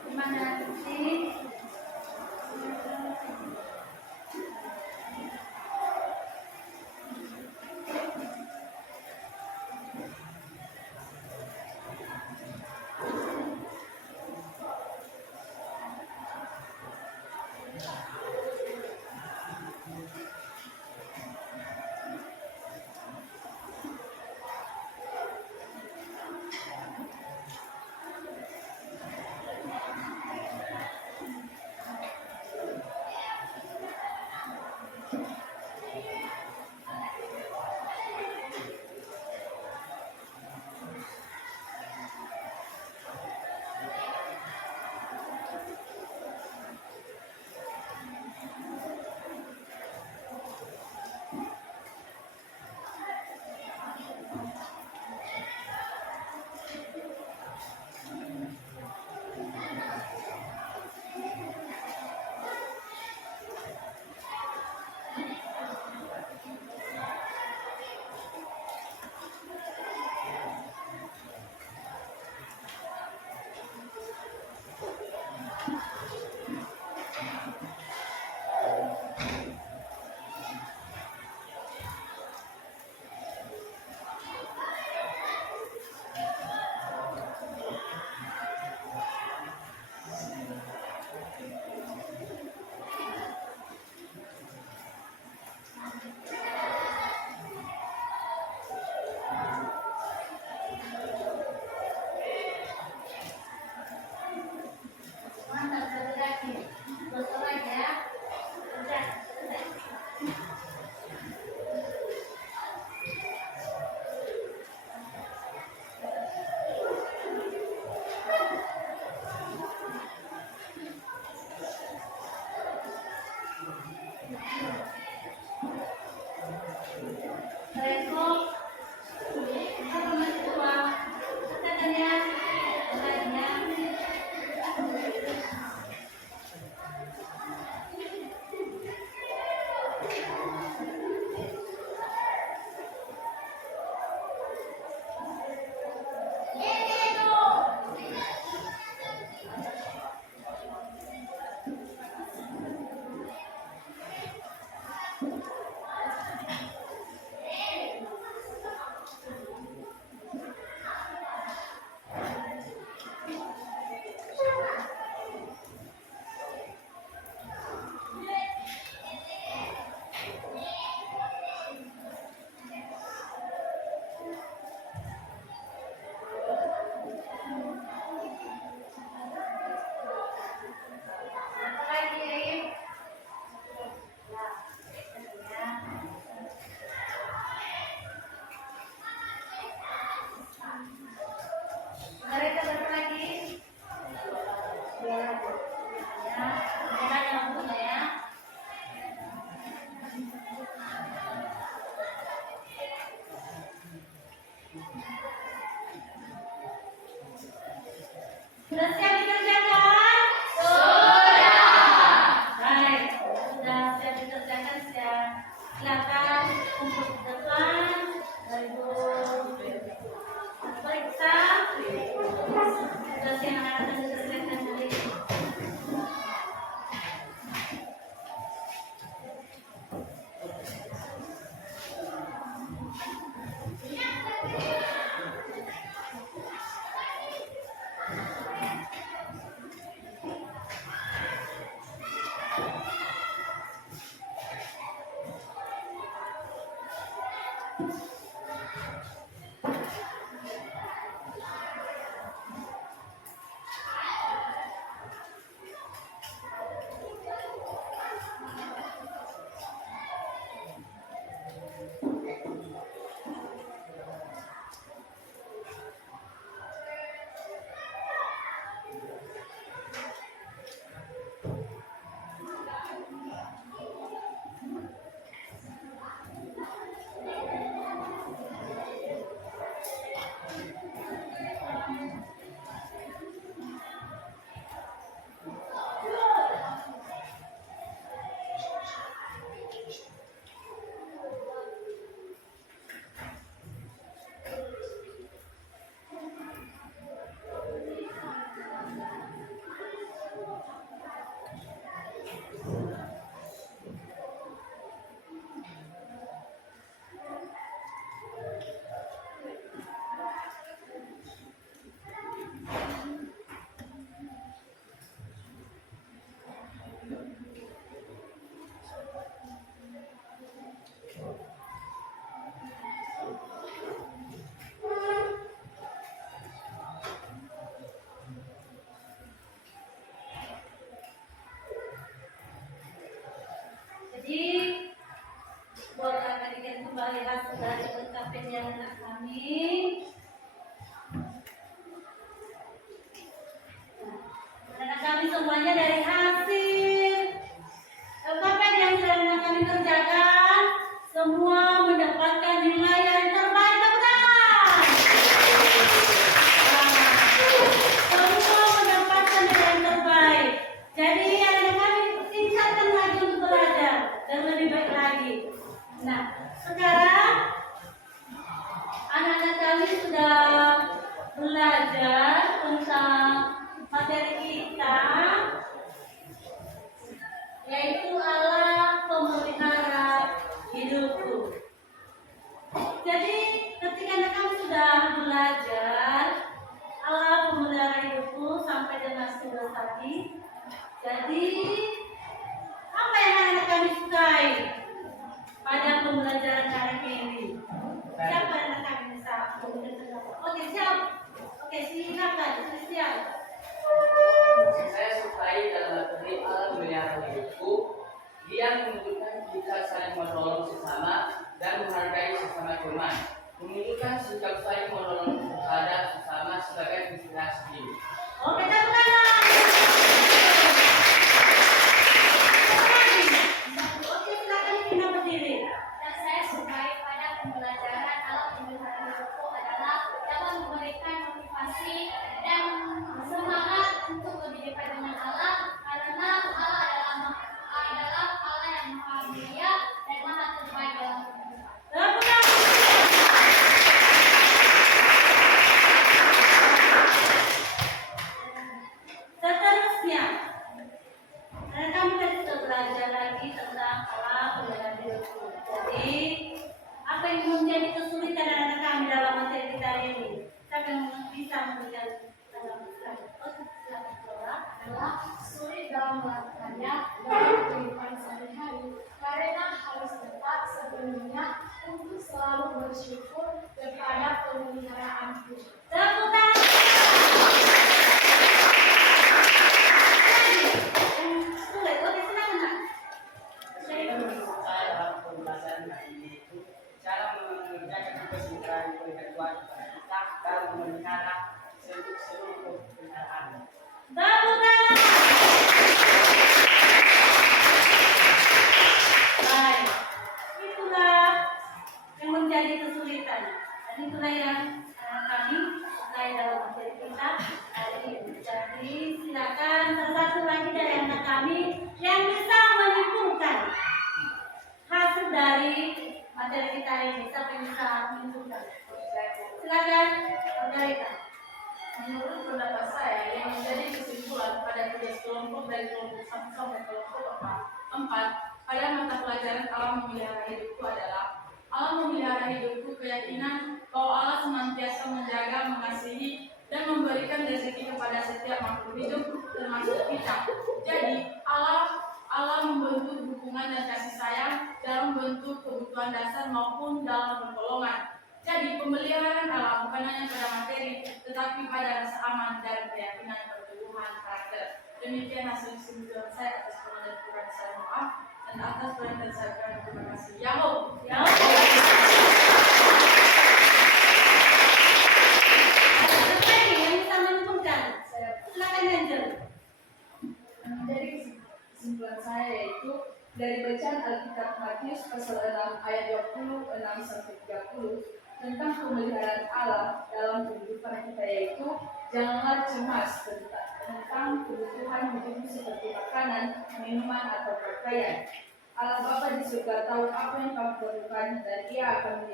Gimana sih? Mantap, satu lagi. Satu lagi ya. Udah, udah. Reko, apa masih tua? Sudah siap dikerjakan? Baik, sudah siap dikerjakan siap. Silakan untuk ke depan dari periksa. Tugas yang akan dikerjakan hari ini. Jadi buat anak-anak kembali hasil dari pencapaian anak kami. Anak kami semuanya dari hasil pencapaian yang sudah anak kami kerjakan, semua mendapatkan nilai yang terbaik. Tepuk tangan. Semua mendapatkan nilai yang terbaik. Jadi anak kami tingkatkan lagi untuk belajar dan lebih baik lagi. Nah, sekarang anak-anak kami sudah belajar tentang materi kita, yaitu alat pemelihara hidupku. Jadi ketika anak kami sudah belajar alat pemelihara hidupku sampai dengan sudah tadi, jadi apa yang anak kami sukai pada pembelajaran hari ini? Siapa anak kami bisa? Oke, siap. Oke, silakan. Siap. Saya sukai dalam materi alat pemelihara hidupku. Dia menunjukkan kita saling menolong sesama dan menghargai sesama teman. Menunjukkan sikap saling menolong terhadap sesama sebagai inspirasi diri. Oke, tepuk tangan. Oke, silakan kita berdiri. Dan saya sukai pada pembelajaran alat pemelihara hidupku adalah dapat memberikan motivasi dan semangat untuk lebih dekat dengan Allah, karena Allah adalah Allah yang maha mulia dan maha terbaik dalam hidup kita. Tepuk tangan. Seterusnya, karena kami tadi sudah belajar lagi tentang alat pemelihara hidupku. Jadi, apa yang menjadi kesulitan anak kami dalam materi kita ini? Siapa yang bisa memberikan tanggapan? Oh, silakan, Flora. Adalah sulit dalam melakukannya dalam kehidupan sehari-hari karena harus tetap sepenuhnya untuk selalu bersyukur kepada pemeliharaan Tuhan. Tepuk tangan. Yang sulit, oke, silakan, Kak. Saya dalam pembahasan kali ini itu cara mengerjakan kesimpulan pengetahuan kepada kita dan memelihara seluruh pemeliharaan. Tepuk tangan. Baik, itulah yang menjadi kesulitan. Dan itulah yang kami sukai dalam materi kita hari ini. Jadi kami yang bisa menyimpulkan hasil dari materi kita ini. Siapa yang bisa menyimpulkan? Silakan, Margarita. Menurut pendapat saya, yang menjadi kesimpulan pada tugas kelompok dari kelompok 1 sampai kelompok 4 pada mata pelajaran alam memelihara hidupku adalah alam memelihara hidupku keyakinan bahwa Allah senantiasa menjaga, mengasihi, dan memberikan rezeki kepada setiap makhluk hidup termasuk kita. Jadi Allah membentuk dukungan dan kasih sayang dalam bentuk kebutuhan dasar maupun dalam pertolongan. Jadi pemeliharaan alam bukan hanya pada materi, tetapi pada rasa aman dan keyakinan pertumbuhan karakter. Demikian hasil kesimpulan saya atas pengajaran Quran saya maaf dan atas perhatian saya terima kasih. Yahoo. Siapa ini yang bisa menyimpulkan? Silakan Angel. Dari kesimpulan saya yaitu dari bacaan Alkitab Matius pasal 6 ayat 26 sampai 30 tentang pemeliharaan Allah dalam kehidupan kita, yaitu janganlah cemas tentang kebutuhan hidupmu seperti makanan, minuman, atau pakaian. Allah Bapa di surga tahu apa yang kamu perlukan dan Ia akan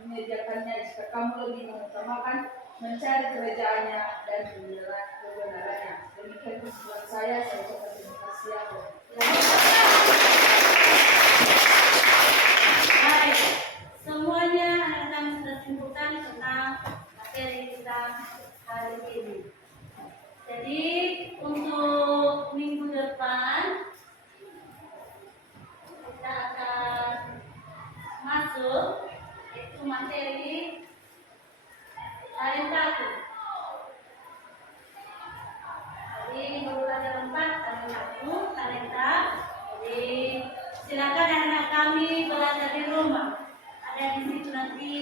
menyediakannya jika kamu lebih mengutamakan mencari kerajaannya dan kebenarannya. Demikian kesimpulan saya ucapkan terima kasih. Baik, semuanya anak kami sudah simpulkan tentang materi kita hari ini. Jadi untuk minggu depan kita akan masuk yaitu materi talenta. Jadi minggu pelajaran 4 talenta. Jadi silakan anak-anak kami belajar di rumah. Ada di situ nanti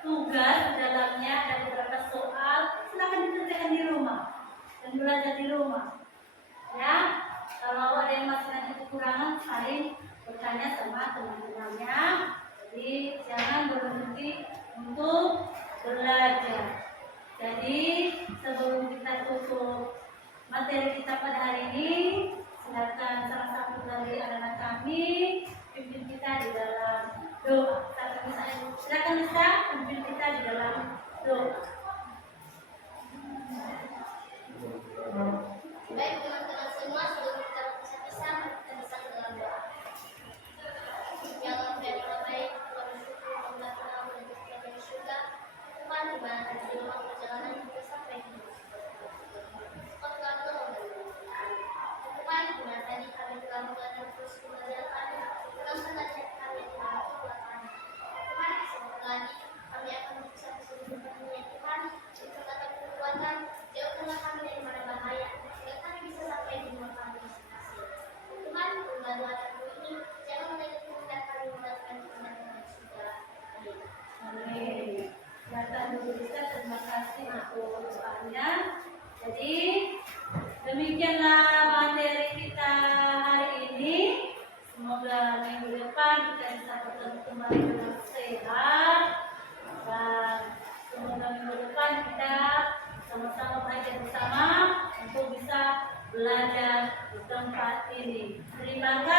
tugas di dalamnya, ada beberapa soal. Silakan dikerjakan di rumah dan belajar di rumah. Ya, kalau ada yang masih nanti kekurangan, saling bertanya sama teman-temannya. Jadi jangan berhenti untuk belajar. Jadi sebelum kita tutup materi kita pada hari ini, silakan salah satu dari anak-anak kami pimpin kita di dalam doa. Silakan bisa pimpin kita di dalam doa. Baik teman-teman semua, sebelum kita berpisah-pisah, kita bisa ke dalam doa. Ya Allah, yang maha baik, Tuhan bersyukur membuat kami dan kita dari surga. Tuhan, di mana tadi di rumah perjalanan kita sampai di Tuhan tolong Tuhan, di mana tadi kami telah mengajar terus pelajaran kami, dalam pengajaran kami telah Tuhan. Tuhan, semoga lagi kami akan bisa bersyukur Tuhan, berkata kekuatan, jauhkanlah kami dari mana bahaya, sehingga kami bisa sampai di rumah kami masing-masing. Tuhan, membantu anak-anak ini, jangan menjadi kehendak kami mendapatkan kemenangan dan segala. Amin. Amin. Datang dulu kita, terima kasih untuk doanya. Jadi demikianlah materi kita hari ini. Semoga minggu depan kita bisa bertemu kembali dengan sehat dan semoga minggu depan kita sama-sama belajar bersama untuk bisa belajar di tempat ini. Terima kasih.